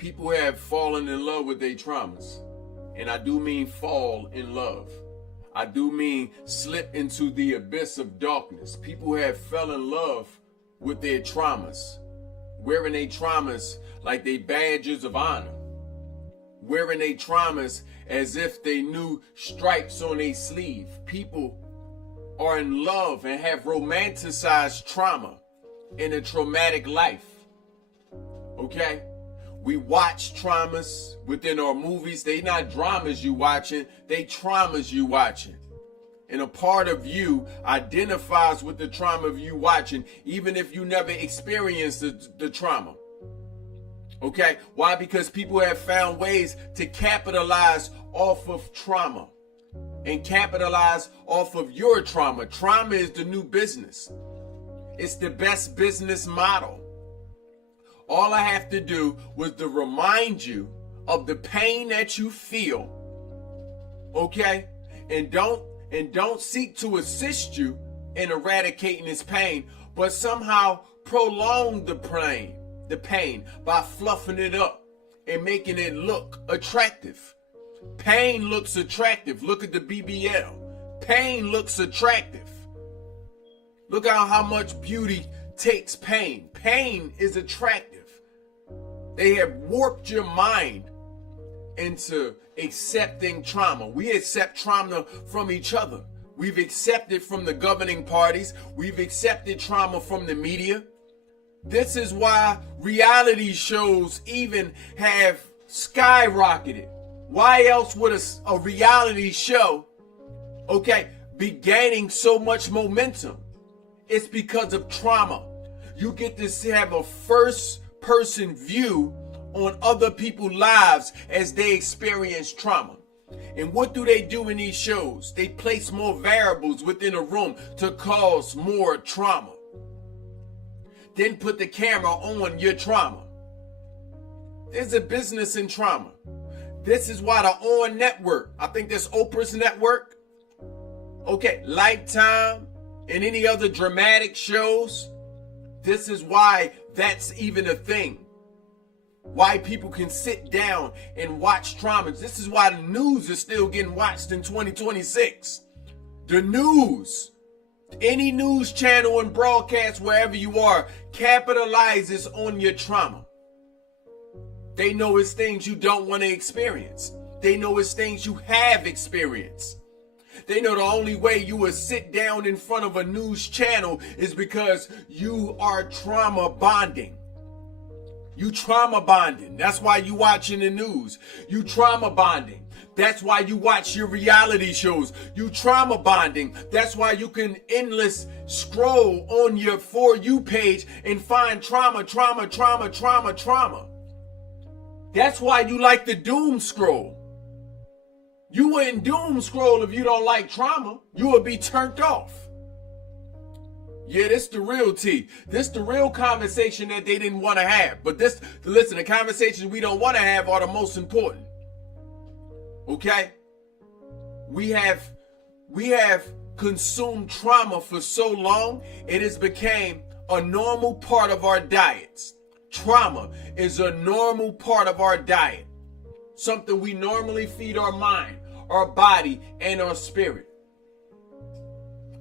people have fallen in love with their traumas. And I do mean fall in love. I do mean slip into the abyss of darkness. People have fell in love with their traumas, wearing their traumas like they badges of honor, wearing their traumas as if they knew stripes on their sleeve. People are in love and have romanticized trauma in a traumatic life. Okay? We watch traumas within our movies. They not dramas you watching, they traumas you watching. And a part of you identifies with the trauma of you watching, even if you never experienced the trauma. Okay? Why? Because people have found ways to capitalize off of trauma and capitalize off of your trauma. Trauma is the new business. It's the best business model. All I have to do was to remind you of the pain that you feel, okay? And don't seek to assist you in eradicating this pain, but somehow prolong the pain by fluffing it up and making it look attractive. Pain looks attractive. Look at the BBL. Pain looks attractive. Look at how much beauty takes pain. Pain is attractive. They have warped your mind into accepting trauma. We accept trauma from each other. We've accepted from the governing parties. We've accepted trauma from the media. This is why reality shows even have skyrocketed. Why else would a reality show, okay, be gaining so much momentum? It's because of trauma. You get to have a first-person view on other people's lives as they experience trauma. And what do they do in these shows? They place more variables within a room to cause more trauma. Then put the camera on your trauma. There's a business in trauma. This is why the ON network, I think that's Oprah's network, okay, Lifetime, and any other dramatic shows, this is why that's even a thing. Why people can sit down and watch traumas. This is why the news is still getting watched in 2026. The news, any news channel and broadcast wherever you are, capitalizes on your trauma. They know it's things you don't want to experience. They know it's things you have experienced. They know the only way you will sit down in front of a news channel is because you are trauma bonding. You trauma bonding. That's why you watching the news. You trauma bonding. That's why you watch your reality shows. You trauma bonding. That's why you can endless scroll on your For You page and find trauma. That's why you like the doom scroll. You wouldn't doom scroll if you don't like trauma. You would be turned off. Yeah, this the real tea. This the real conversation that they didn't want to have. But listen, the conversations we don't want to have are the most important. Okay? We have consumed trauma for so long, it has become a normal part of our diets. Trauma is a normal part of our diet. Something we normally feed our mind, our body, and our spirit.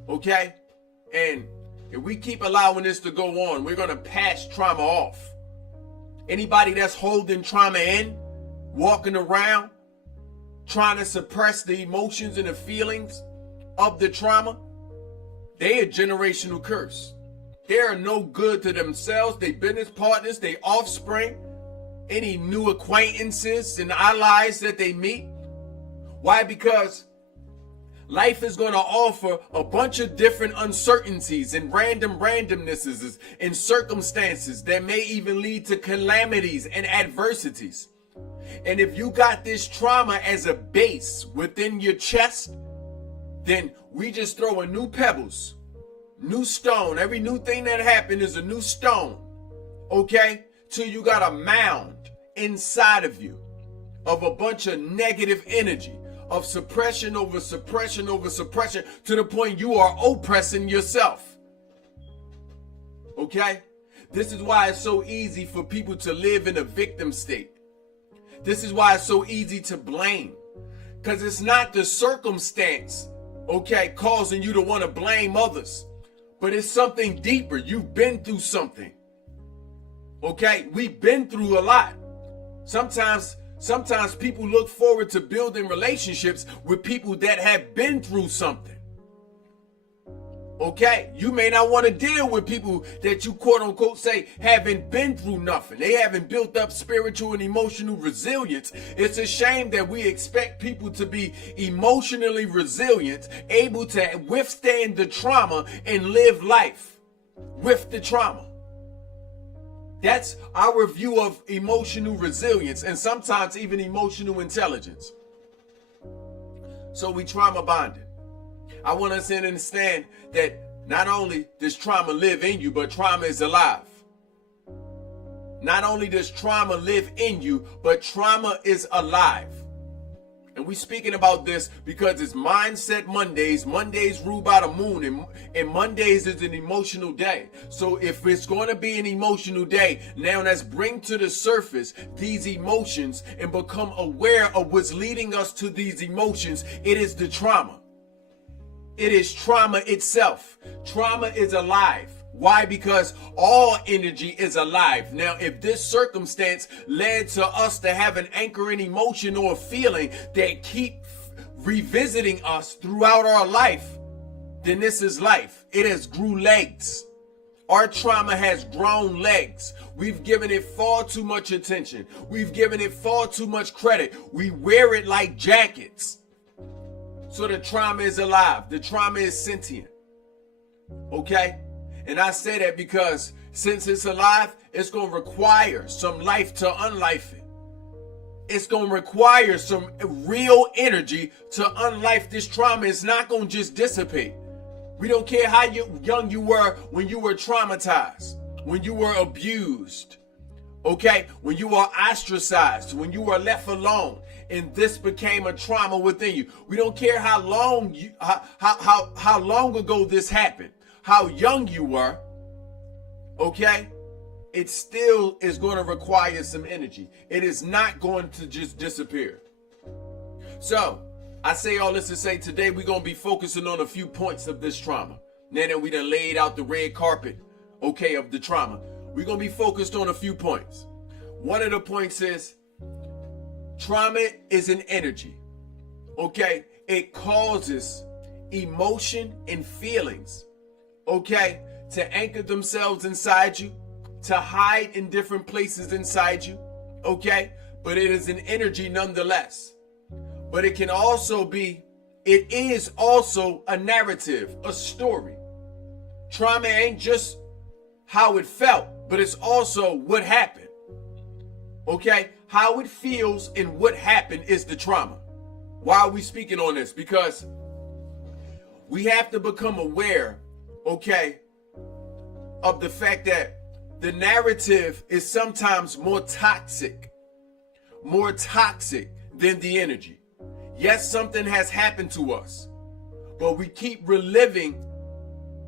Okay? And if we keep allowing this to go on, we're going to pass trauma off. Anybody that's holding trauma in, walking around, trying to suppress the emotions and the feelings of the trauma, they a generational curse. They are no good to themselves, their business partners, their offspring, any new acquaintances and allies that they meet. Why? Because life is going to offer a bunch of different uncertainties and randomnesses and circumstances that may even lead to calamities and adversities. And if you got this trauma as a base within your chest, then we just throw in new pebbles, new stone. Every new thing that happened is a new stone. Okay? Till you got a mound inside of you of a bunch of negative energy, of suppression over suppression over suppression, to the point you are oppressing yourself. Okay? This is why it's so easy for people to live in a victim state. This is why it's so easy to blame. Because it's not the circumstance, okay, causing you to want to blame others. But it's something deeper. You've been through something. Okay? We've been through a lot. Sometimes people look forward to building relationships with people that have been through something. Okay? You may not want to deal with people that you quote unquote say haven't been through nothing. They haven't built up spiritual and emotional resilience. It's a shame that we expect people to be emotionally resilient, able to withstand the trauma and live life with the trauma. That's our view of emotional resilience and sometimes even emotional intelligence. So we trauma bonded. I want us to understand that not only does trauma live in you, but trauma is alive. Not only does trauma live in you, but trauma is alive. And we speaking about this because it's Mindset Mondays. Mondays ruled by the moon, and Mondays is an emotional day. So if it's going to be an emotional day, now let's bring to the surface these emotions and become aware of what's leading us to these emotions. It is the trauma. It is trauma itself. Trauma is alive. Why? Because all energy is alive. Now, if this circumstance led to us to have an anchoring emotion or a feeling that keep revisiting us throughout our life, then this is life. It has grew legs. Our trauma has grown legs. We've given it far too much attention. We've given it far too much credit. We wear it like jackets. So the trauma is alive. The trauma is sentient. Okay? And I say that because since it's alive, it's going to require some life to unlife it. It's going to require some real energy to unlife this trauma. It's not going to just dissipate. We don't care how young you were when you were traumatized, when you were abused, okay? When you were ostracized, when you were left alone, and this became a trauma within you. We don't care how long how long ago this happened, how young you were, okay? It still is going to require some energy. It is not going to just disappear. So, I say all this to say today we're going to be focusing on a few points of this trauma. Now that we done laid out the red carpet, okay, of the trauma, we're going to be focused on a few points. One of the points is trauma is an energy, okay? It causes emotion and feelings, okay, to anchor themselves inside you, to hide in different places inside you, okay? But it is an energy nonetheless. But it can also be, it is also a narrative, a story. Trauma ain't just how it felt, but it's also what happened. Okay? How it feels and what happened is the trauma. Why are we speaking on this? Because we have to become aware, okay, of the fact that the narrative is sometimes more toxic than the energy. Yes, something has happened to us, but we keep reliving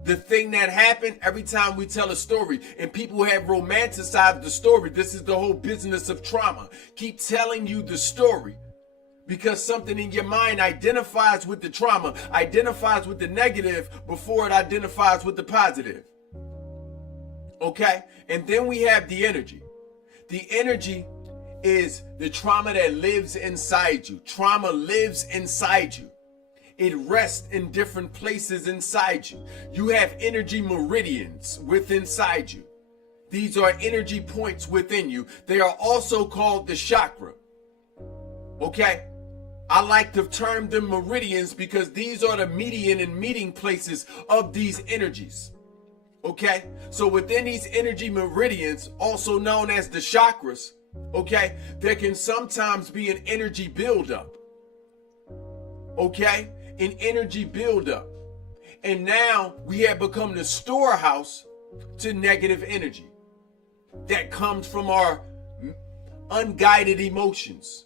the thing that happened every time we tell a story, and people have romanticized the story. This is the whole business of trauma. Keep telling you the story because something in your mind identifies with the trauma, identifies with the negative before it identifies with the positive. Okay? And then we have the energy. The energy is the trauma that lives inside you. Trauma lives inside you. It rests in different places inside you. You have energy meridians within inside you. These are energy points within you. They are also called the chakra. Okay? I like to term them meridians because these are the median and meeting places of these energies. Okay? So within these energy meridians, also known as the chakras, okay, there can sometimes be an energy buildup. Okay? An energy buildup. And now we have become the storehouse to negative energy that comes from our unguided emotions.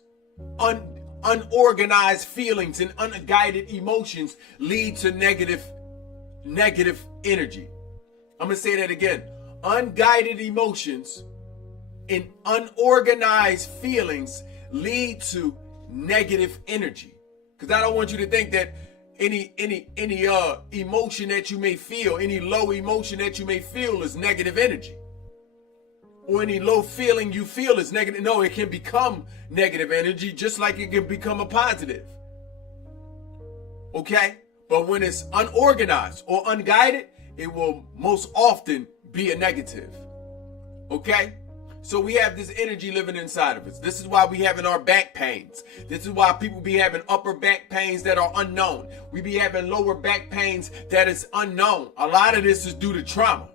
Unorganized feelings and unguided emotions lead to negative energy. I'm going to say that again. Unguided emotions and unorganized feelings lead to negative energy. Because I don't want you to think that any emotion that you may feel, any low emotion that you may feel is negative energy. Or any low feeling you feel is negative. No, it can become negative energy just like it can become a positive. Okay? But when it's unorganized or unguided, it will most often be a negative. Okay? So we have this energy living inside of us. This is why we having our back pains. This is why people be having upper back pains that are unknown. We be having lower back pains that is unknown. A lot of this is due to trauma.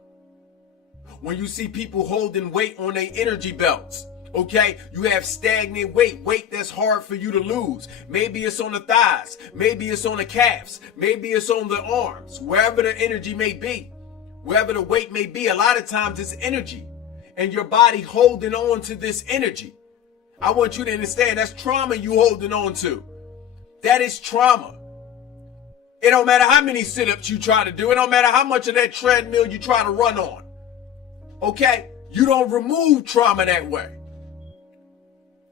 When you see people holding weight on their energy belts, okay, you have stagnant weight that's hard for you to lose. Maybe it's on the thighs, maybe it's on the calves, maybe it's on the arms, wherever the energy may be, wherever the weight may be. A lot of times it's energy and your body holding on to this energy. I want you to understand that's trauma you holding on to. That is trauma. It don't matter how many sit-ups you try to do. It don't matter how much of that treadmill you try to run on. Okay, you don't remove trauma that way.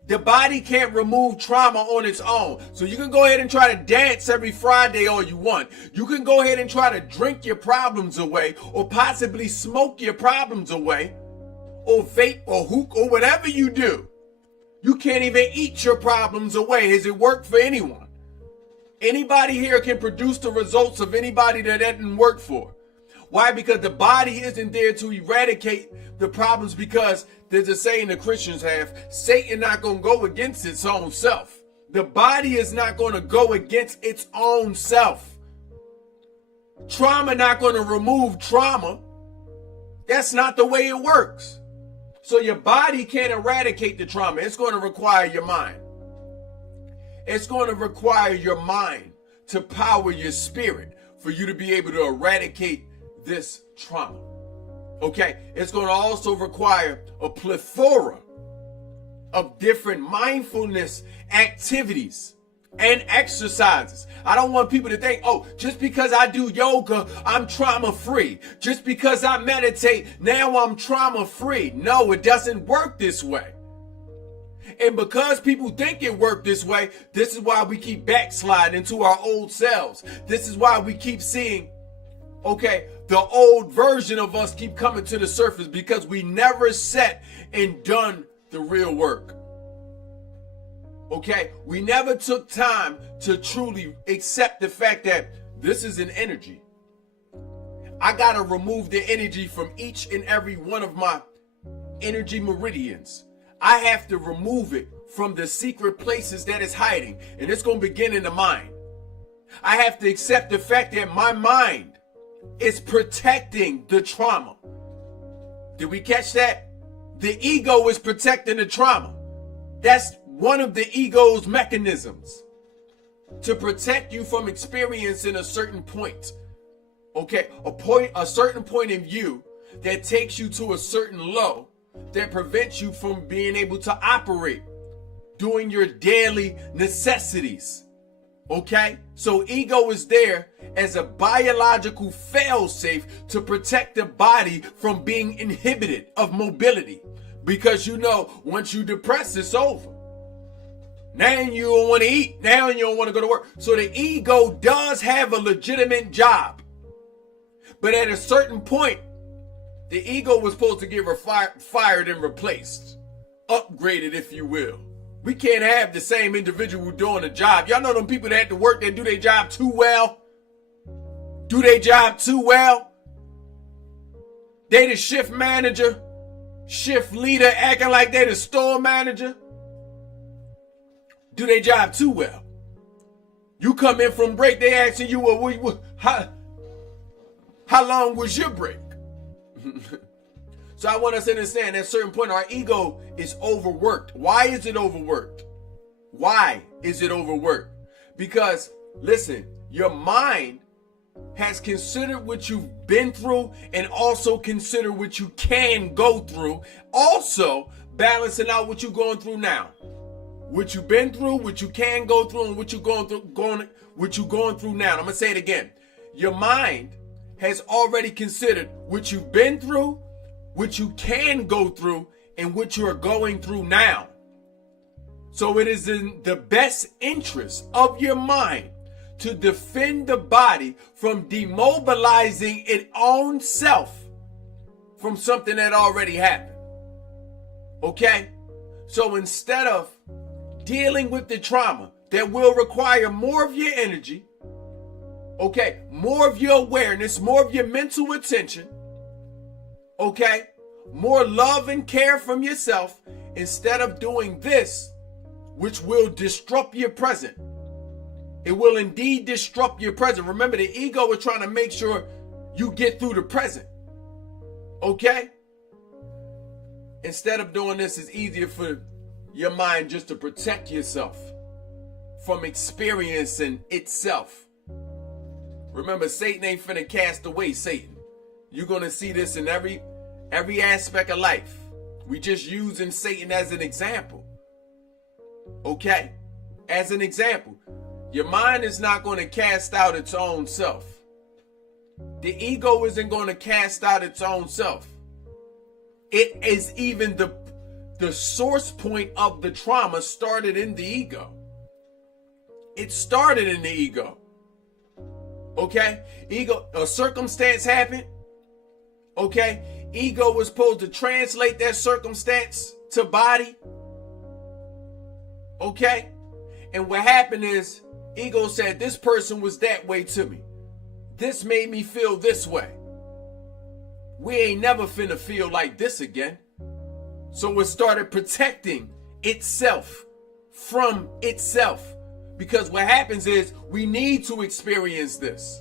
The body can't remove trauma on its own. So you can go ahead and try to dance every Friday all you want. You can go ahead and try to drink your problems away or possibly smoke your problems away or vape or hook or whatever you do. You can't even eat your problems away. Has it worked for anyone? Anybody here can produce the results of anybody that didn't work for. Why? Because the body isn't there to eradicate the problems, because there's a saying the Christians have, Satan not going to go against its own self. The body is not going to go against its own self. Trauma not going to remove trauma. That's not the way it works. So your body can't eradicate the trauma. It's going to require your mind. It's going to require your mind to power your spirit for you to be able to eradicate this trauma. Okay, it's going to also require a plethora of different mindfulness activities and exercises. I don't want people to think, oh, just because I do yoga, I'm trauma free. Just because I meditate, now I'm trauma free. No, it doesn't work this way. And because people think it worked this way, this is why we keep backsliding into our old selves. This is why we keep seeing, okay, the old version of us keep coming to the surface, because we never sat and done the real work. Okay, we never took time to truly accept the fact that this is an energy. I gotta remove the energy from each and every one of my energy meridians. I have to remove it from the secret places that it's hiding, and it's gonna begin in the mind. I have to accept the fact that my mind is protecting the trauma. Did we catch that? The ego is protecting the trauma. That's one of the ego's mechanisms, to protect you from experiencing a certain point. Okay, a certain point in you that takes you to a certain low that prevents you from being able to operate, doing your daily necessities. Okay, so ego is there as a biological failsafe to protect the body from being inhibited of mobility, because you know once you depress, it's over. Now you don't want to eat. Now you don't want to go to work. So the ego does have a legitimate job, but at a certain point, the ego was supposed to get fired and replaced, upgraded, if you will. We can't have the same individual doing a job. Y'all know them people that have to work, that do their job too well? Do their job too well? They the shift manager, shift leader, acting like they the store manager. Do their job too well. You come in from break, they asking you, well, how long was your break? So I want us to understand at a certain point our ego is overworked. Why is it overworked? Why is it overworked? Because, listen, your mind has considered what you've been through and also considered what you can go through, also balancing out what you're going through now. What you've been through, what you can go through, and what you're going through now. I'm gonna say it again. Your mind has already considered what you've been through, what you can go through, and what you are going through now. So it is in the best interest of your mind to defend the body from demobilizing its own self from something that already happened. Okay? So instead of dealing with the trauma that will require more of your energy, okay, more of your awareness, more of your mental attention, okay, more love and care from yourself, instead of doing this, which will disrupt your present. It will indeed disrupt your present. Remember, the ego is trying to make sure you get through the present. Okay? Instead of doing this, it's easier for your mind just to protect yourself from experiencing itself. Remember, Satan ain't finna cast away Satan. You're gonna see this in every aspect of life. We just using Satan as an example. Okay? As an example. Your mind is not going to cast out its own self. The ego isn't going to cast out its own self. It is even the source point of the trauma started in the ego. It started in the ego. Okay? Ego, a circumstance happened. Okay? Ego was supposed to translate that circumstance to body. Okay? And what happened is, ego said, this person was that way to me. This made me feel this way. We ain't never finna feel like this again. So it started protecting itself from itself. Because what happens is, we need to experience this.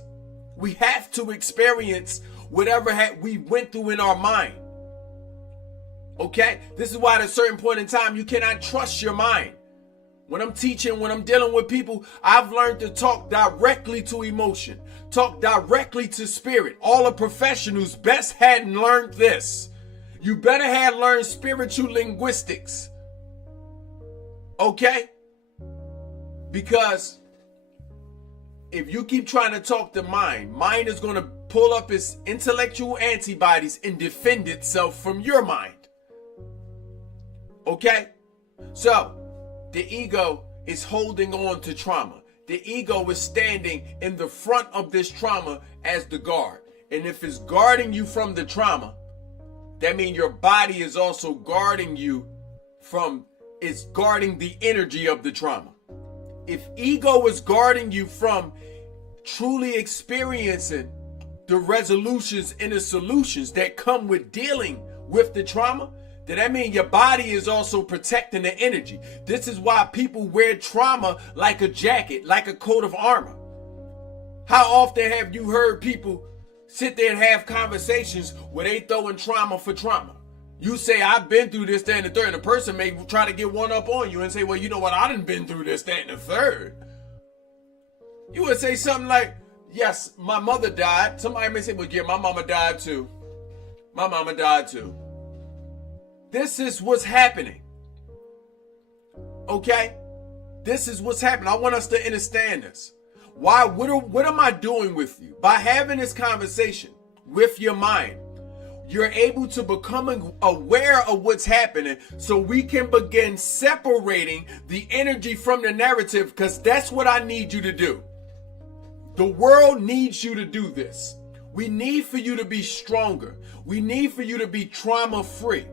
We have to experience whatever we went through in our mind. Okay? This is why at a certain point in time, you cannot trust your mind. When I'm teaching, when I'm dealing with people, I've learned to talk directly to emotion, talk directly to spirit. All the professionals best hadn't learned this. You better have learned spiritual linguistics. Okay? Because if you keep trying to talk to mind is going to pull up its intellectual antibodies and defend itself from your mind. Okay? So, the ego is holding on to trauma. The ego is standing in the front of this trauma as the guard. And if it's guarding you from the trauma, that means your body is also guarding you from, it's guarding the energy of the trauma. If ego is guarding you from truly experiencing the resolutions and the solutions that come with dealing with the trauma, then that means your body is also protecting the energy. This is why people wear trauma like a jacket, like a coat of armor. How often have you heard people sit there and have conversations where they throwing trauma for trauma? You say, I've been through this, that, and the third. And the person may try to get one up on you and say, well, you know what? I done been through this, that, and the third. You would say something like, yes, my mother died. Somebody may say, well, yeah, my mama died too. My mama died too. This is what's happening. Okay? This is what's happening. I want us to understand this. Why? What am I doing with you? By having this conversation with your mind, you're able to become aware of what's happening so we can begin separating the energy from the narrative, because that's what I need you to do. The world needs you to do this. We need for you to be stronger. We need for you to be trauma-free.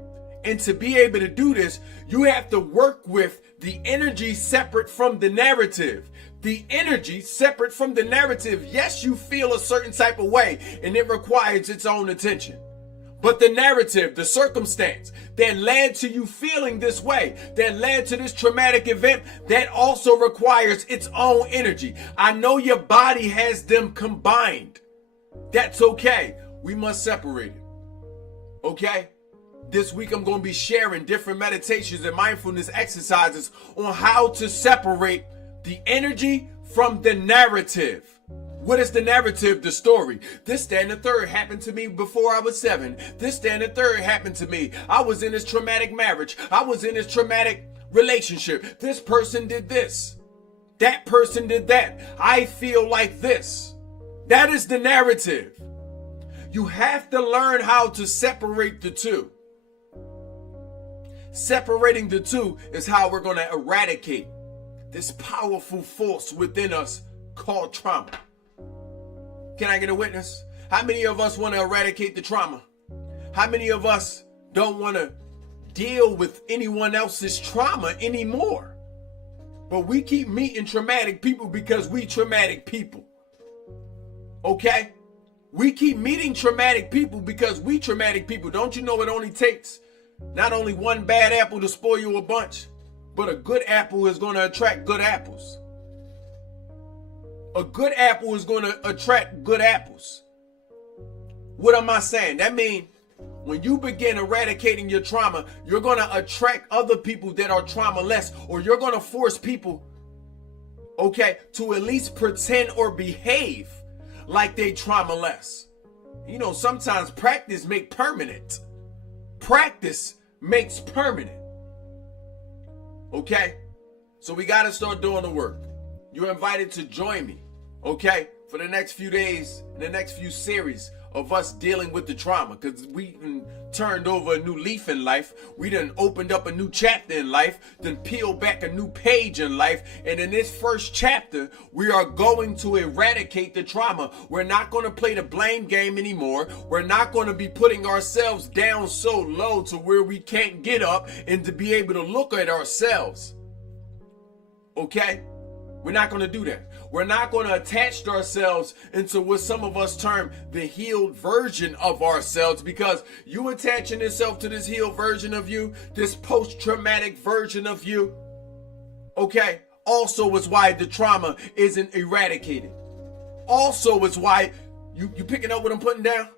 And to be able to do this, you have to work with the energy separate from the narrative. The energy separate from the narrative. Yes, you feel a certain type of way and it requires its own attention. But the narrative, the circumstance that led to you feeling this way, that led to this traumatic event, that also requires its own energy. I know your body has them combined. That's okay. We must separate it. Okay? This week I'm going to be sharing different meditations and mindfulness exercises on how to separate the energy from the narrative. What is the narrative? The story. This, that, and the third happened to me before I was 7. This, that, and the third happened to me. I was in this traumatic marriage. I was in this traumatic relationship. This person did this. That person did that. I feel like this. That is the narrative. You have to learn how to separate the two. Separating the two is how we're going to eradicate this powerful force within us called trauma. Can I get a witness? How many of us want to eradicate the trauma? How many of us don't want to deal with anyone else's trauma anymore? But we keep meeting traumatic people because we traumatic people. Okay? We keep meeting traumatic people because we traumatic people. Don't you know it only takes not only one bad apple to spoil you a bunch, but a good apple is going to attract good apples. A good apple is going to attract good apples. What am I saying? That means when you begin eradicating your trauma, you're going to attract other people that are trauma-less, or you're going to force people, okay, to at least pretend or behave like they trauma-less. You know, sometimes practice makes permanent. Practice makes permanent. Okay? So we got to start doing the work. You're invited to join me, okay, for the next few days, in the next few series of us dealing with the trauma, because we done turned over a new leaf in life. We done opened up a new chapter in life, then peeled back a new page in life. And in this first chapter, we are going to eradicate the trauma. We're not going to play the blame game anymore. We're not going to be putting ourselves down so low to where we can't get up and to be able to look at ourselves. Okay? We're not going to do that. We're not going to attach ourselves into what some of us term the healed version of ourselves, because you attaching yourself to this healed version of you, this post-traumatic version of you, okay, also is why the trauma isn't eradicated. Also is why, you picking up what I'm putting down?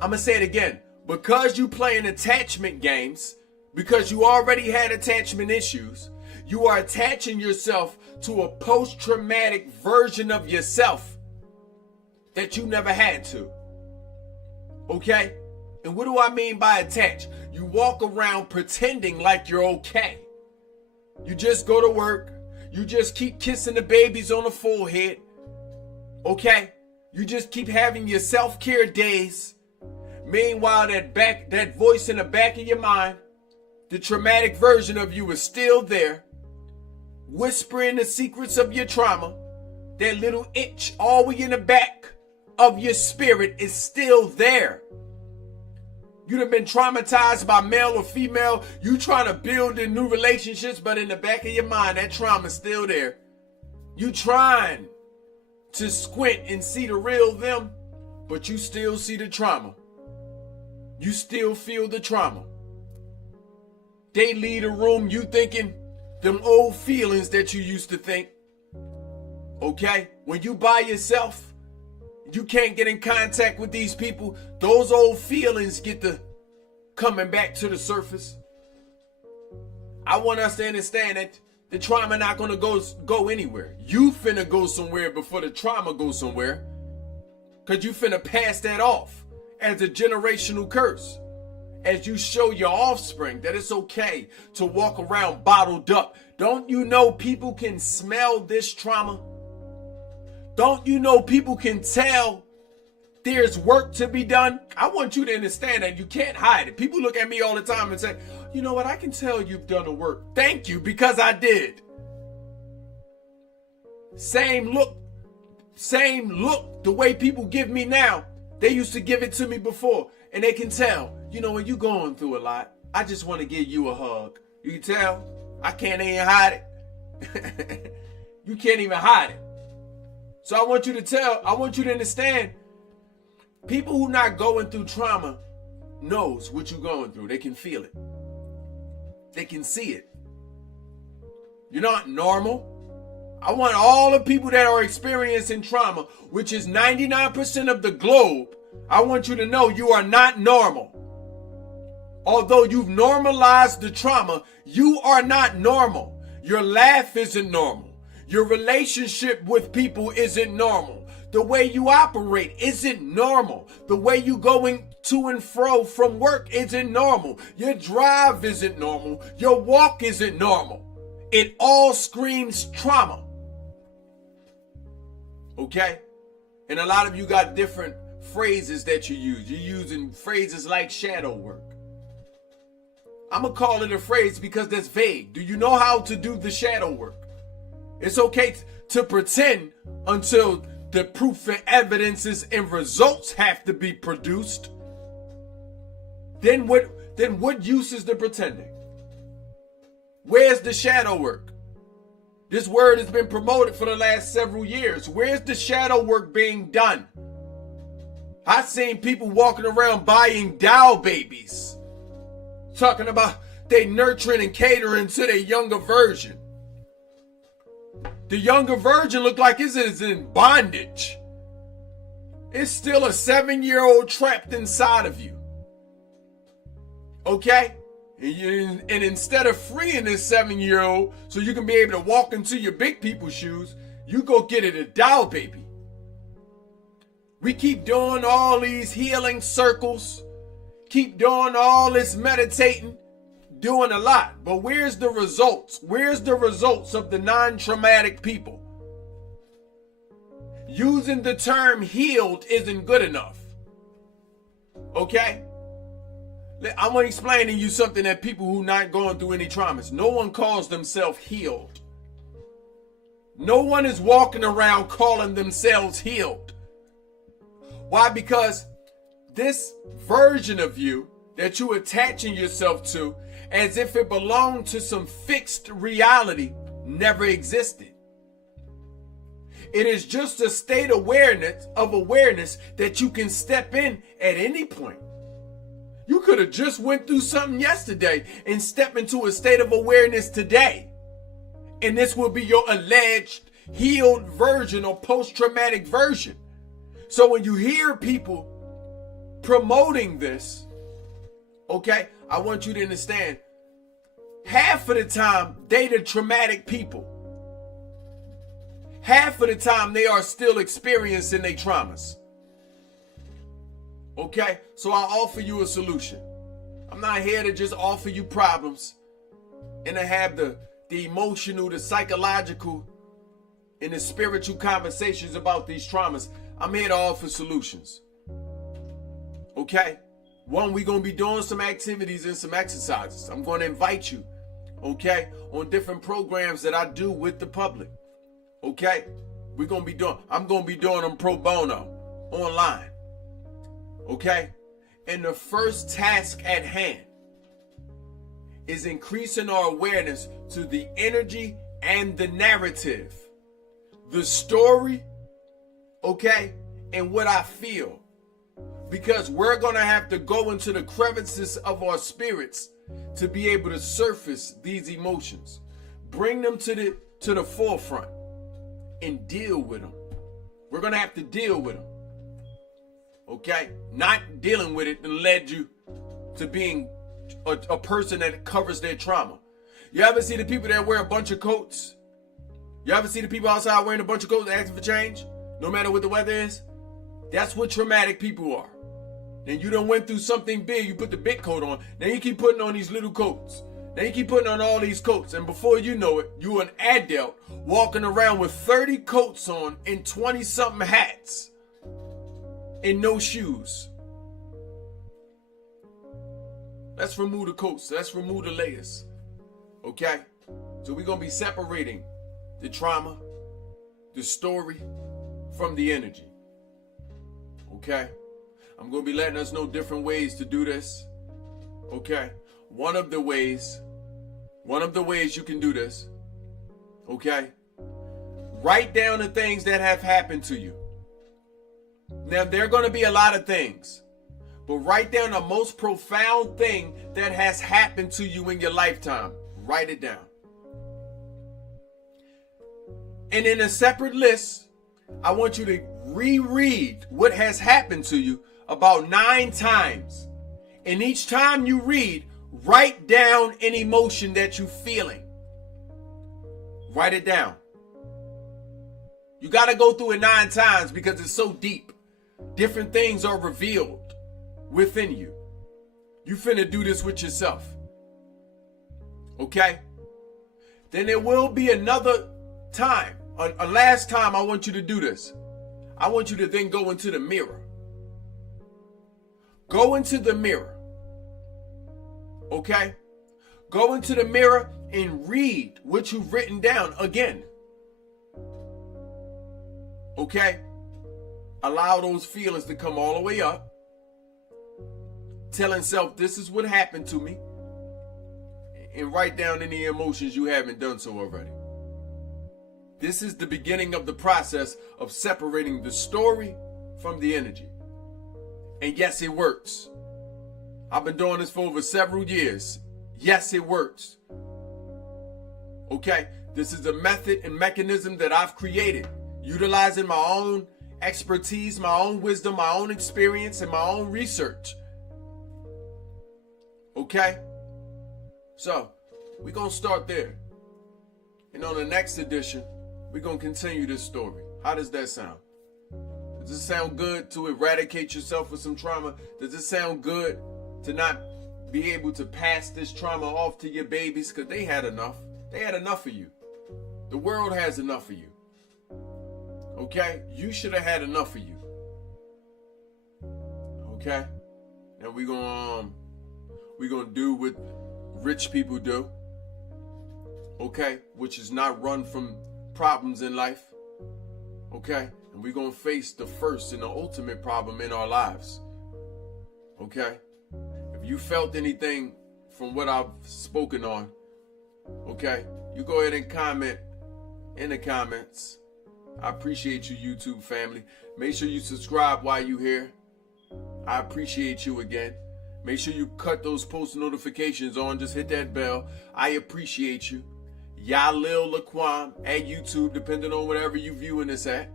I'm going to say it again. Because you playing attachment games, because you already had attachment issues, you are attaching yourself to a post-traumatic version of yourself that you never had to. Okay? And what do I mean by attach? You walk around pretending like you're okay. You just go to work. You just keep kissing the babies on the forehead. Okay? You just keep having your self-care days. Meanwhile, that voice in the back of your mind, the traumatic version of you is still there, whispering the secrets of your trauma. That little itch all the way in the back of your spirit is still there. You'd have been traumatized by male or female. You trying to build in new relationships, but in the back of your mind, that trauma's still there. You trying to squint and see the real them, but you still see the trauma. You still feel the trauma. They leave the room, you thinking them old feelings that you used to think. Okay? When you by yourself, you can't get in contact with these people. Those old feelings get to coming back to the surface. I want us to understand that the trauma not going to go anywhere. You finna go somewhere before the trauma goes somewhere. Because you finna pass that off as a generational curse. As you show your offspring that it's okay to walk around bottled up. Don't you know people can smell this trauma? Don't you know people can tell there's work to be done? I want you to understand that you can't hide it. People look at me all the time and say, you know what, I can tell you've done the work. Thank you, because I did. Same look, the way people give me now, they used to give it to me before. And they can tell, you know, when you're going through a lot, I just want to give you a hug. You can tell, I can't even hide it. You can't even hide it. So I want you to understand, people who not going through trauma knows what you're going through. They can feel it. They can see it. You're not normal. I want all the people that are experiencing trauma, which is 99% of the globe, I want you to know you are not normal. Although you've normalized the trauma, you are not normal. Your laugh isn't normal. Your relationship with people isn't normal. The way you operate isn't normal. The way you going to and fro from work isn't normal. Your drive isn't normal. Your walk isn't normal. It all screams trauma. Okay? And a lot of you got different phrases that you use. You're using phrases like shadow work. I'm going to call it a phrase because that's vague. Do you know how to do the shadow work? It's okay to pretend until the proof and evidences and results have to be produced. Then what use is the pretending? Where's the shadow work? This word has been promoted for the last several years. Where's the shadow work being done? I've seen people walking around buying doll babies, talking about they nurturing and catering to their younger version. The younger version look like it is in bondage. It's still a 7-year-old trapped inside of you. Okay? And instead of freeing this 7-year-old so you can be able to walk into your big people's shoes, you go get it a doll baby. We keep doing all these healing circles, keep doing all this meditating, doing a lot. But where's the results? Where's the results of the non-traumatic people? Using the term healed isn't good enough. Okay? I'm going to explain to you something that people who not going through any traumas, no one calls themselves healed. No one is walking around calling themselves healed. Why? Because this version of you that you're attaching yourself to as if it belonged to some fixed reality never existed. It is just a state of awareness that you can step in at any point. You could have just went through something yesterday and step into a state of awareness today. And this will be your alleged healed version or post-traumatic version. So when you hear people promoting this, okay, I want you to understand, half of the time, they the traumatic people. Half of the time, they are still experiencing their traumas. Okay, so I offer you a solution. I'm not here to just offer you problems and to have the emotional, the psychological, and the spiritual conversations about these traumas. I'm here to offer solutions. Okay? One, we're going to be doing some activities and some exercises. I'm going to invite you, okay, on different programs that I do with the public. Okay? I'm going to be doing them pro bono, online. Okay? And the first task at hand is increasing our awareness to the energy and the narrative, the story, okay, and what I feel. Because we're going to have to go into the crevices of our spirits to be able to surface these emotions, bring them to the forefront and deal with them. We're going to have to deal with them. Okay? Not dealing with it and led you to being a person that covers their trauma. You ever see the people that wear a bunch of coats? You ever see the people outside wearing a bunch of coats asking for change? No matter what the weather is? That's what traumatic people are. Then you done went through something big, you put the big coat on. Then you keep putting on these little coats. Then you keep putting on all these coats. And before you know it, you an adult walking around with 30 coats on and 20-something hats. And no shoes. Let's remove the coats. Let's remove the layers. Okay? So we're going to be separating the trauma, the story, from the energy. Okay? I'm going to be letting us know different ways to do this. Okay? One of the ways you can do this. Okay? Write down the things that have happened to you. Now, there are going to be a lot of things, but write down the most profound thing that has happened to you in your lifetime. Write it down. And in a separate list, I want you to reread what has happened to you about 9 times. And each time you read, write down an emotion that you're feeling. Write it down. You got to go through it 9 times because it's so deep. Different things are revealed within you. You finna do this with yourself. Okay? Then there will be another time, a last time I want you to do this. I want you to then go into the mirror. Go into the mirror. Okay? Go into the mirror and read what you've written down again. Okay? Allow those feelings to come all the way up. Telling self, this is what happened to me. And write down any emotions you haven't done so already. This is the beginning of the process of separating the story from the energy. And yes, it works. I've been doing this for over several years. Yes, it works. Okay? This is a method and mechanism that I've created, utilizing my own expertise, my own wisdom, my own experience, and my own research. Okay? So, we're going to start there. And on the next edition, we're going to continue this story. How does that sound? Does it sound good to eradicate yourself with some trauma? Does it sound good to not be able to pass this trauma off to your babies? Because they had enough. They had enough of you. The world has enough of you. Okay? You should have had enough of you. Okay? Now we're gonna do what rich people do. Okay? Which is not run from problems in life. Okay? And we're gonna face the first and the ultimate problem in our lives. Okay? If you felt anything from what I've spoken on, okay, you go ahead and comment in the comments. I appreciate you, YouTube family. Make sure you subscribe while you're here. I appreciate you again. Make sure you cut those post notifications on. Just hit that bell. I appreciate you. Yalil Laquam at YouTube, depending on whatever you viewing this at.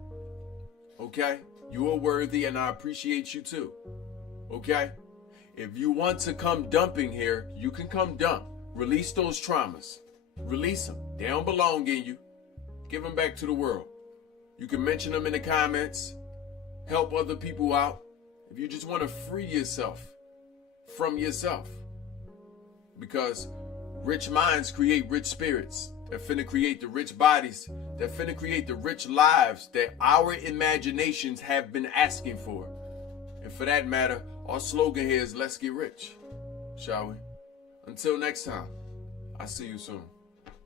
Okay? You are worthy, and I appreciate you too. Okay? If you want to come dumping here, you can come dump. Release those traumas. Release them. They don't belong in you. Give them back to the world. You can mention them in the comments. Help other people out. If you just want to free yourself from yourself. Because rich minds create rich spirits. They're finna create the rich bodies. They're finna create the rich lives that our imaginations have been asking for. And for that matter, our slogan here is let's get rich. Shall we? Until next time, I'll see you soon.